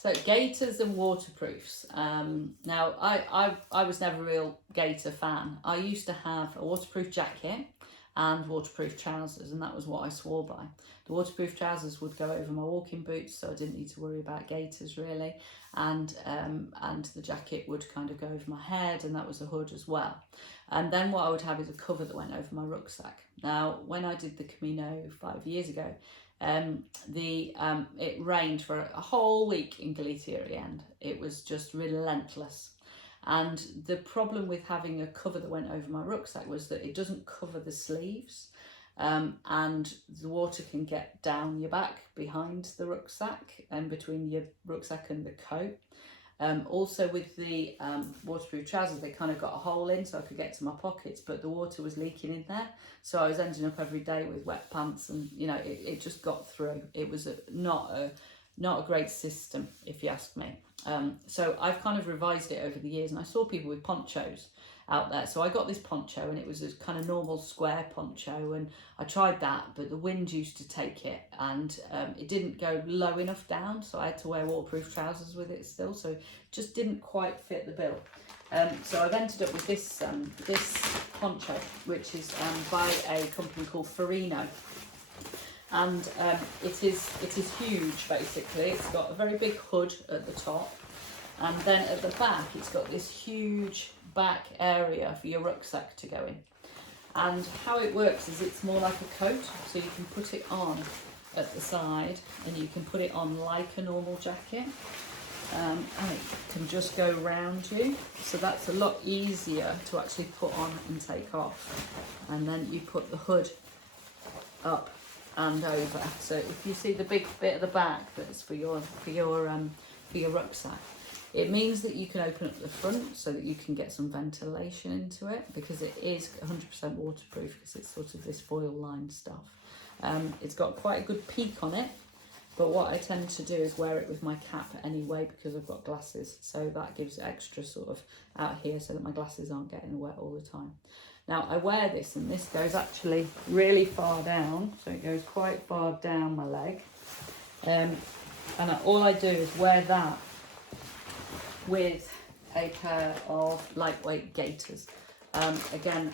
So gaiters and waterproofs. Now I was never a real gaiter fan. I used to have a waterproof jacket and waterproof trousers, and that was what I swore by. The waterproof trousers would go over my walking boots, so I didn't need to worry about gaiters really, and the jacket would kind of go over my head, and that was a hood as well. And then what I would have is a cover that went over my rucksack. Now when I did the Camino 5 years ago, it rained for a whole week in Galicia at the end. It was just relentless. And the problem with having a cover that went over my rucksack was that it doesn't cover the sleeves, and the water can get down your back behind the rucksack and between your rucksack and the coat. Also with the waterproof trousers, they kind of got a hole in so I could get to my pockets, but the water was leaking in there, so I was ending up every day with wet pants, and you know it just got through. It was not a great system, if you ask me. So I've kind of revised it over the years, and I saw people with ponchos out there, so I got this poncho, and it was a kind of normal square poncho, and I tried that, but the wind used to take it, and it didn't go low enough down, so I had to wear waterproof trousers with it still, so it just didn't quite fit the bill. So I've ended up with this poncho, which is by a company called Farino, and it is huge. Basically, it's got a very big hood at the top, and then at the back it's got this huge back area for your rucksack to go in. And how it works is it's more like a coat, so you can put it on at the side, and you can put it on like a normal jacket, and it can just go around you, so that's a lot easier to actually put on and take off. And then you put the hood up and over, so if you see the big bit at the back that's for your rucksack, it means that you can open up the front so that you can get some ventilation into it, because it is 100% waterproof, because it's sort of this foil lined stuff. It's got quite a good peak on it, but what I tend to do is wear it with my cap anyway, because I've got glasses, so that gives it extra sort of out here so that my glasses aren't getting wet all the time. Now I wear this, and this goes actually really far down, so it goes quite far down my leg, and all I do is wear that with a pair of lightweight gaiters. Again,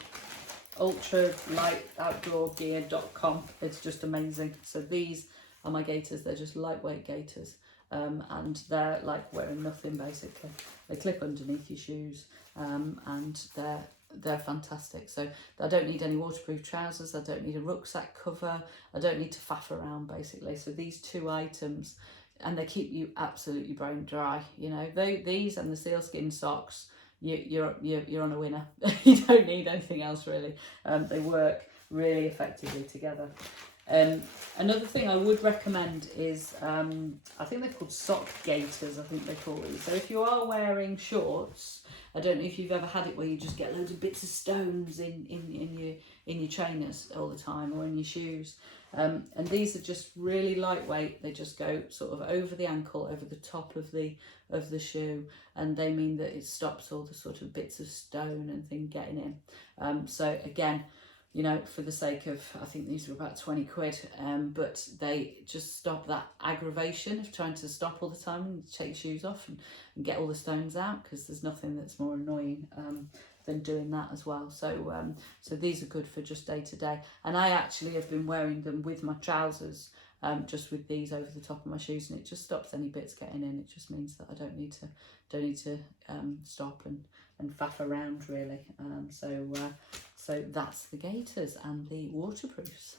ultralightoutdoorgear.com. It's just amazing. So these are my gaiters. They're just lightweight gaiters, and they're like wearing nothing basically. They clip underneath your shoes, and they're fantastic. So I don't need any waterproof trousers, I don't need a rucksack cover, I don't need to faff around basically. So these two items, and they keep you absolutely bone dry. You know, these and the sealskin socks, you're on a winner. You don't need anything else really. They work really effectively together. Another thing I would recommend is, I think they're called sock gaiters, I think they call these. So if you are wearing shorts, I don't know if you've ever had it where you just get loads of bits of stones in your trainers all the time, or in your shoes. And these are just really lightweight. They just go sort of over the ankle, over the top of the shoe, and they mean that it stops all the sort of bits of stone and thing getting in. So again, you know, for the sake of, I think these were about 20 quid, but they just stop that aggravation of trying to stop all the time and take your shoes off and get all the stones out, because there's nothing that's more annoying than doing that as well. So so these are good for just day to day, and I actually have been wearing them with my trousers, just with these over the top of my shoes, and it just stops any bits getting in. It just means that I don't need to stop and faff around really. So that's the gaiters and the waterproofs.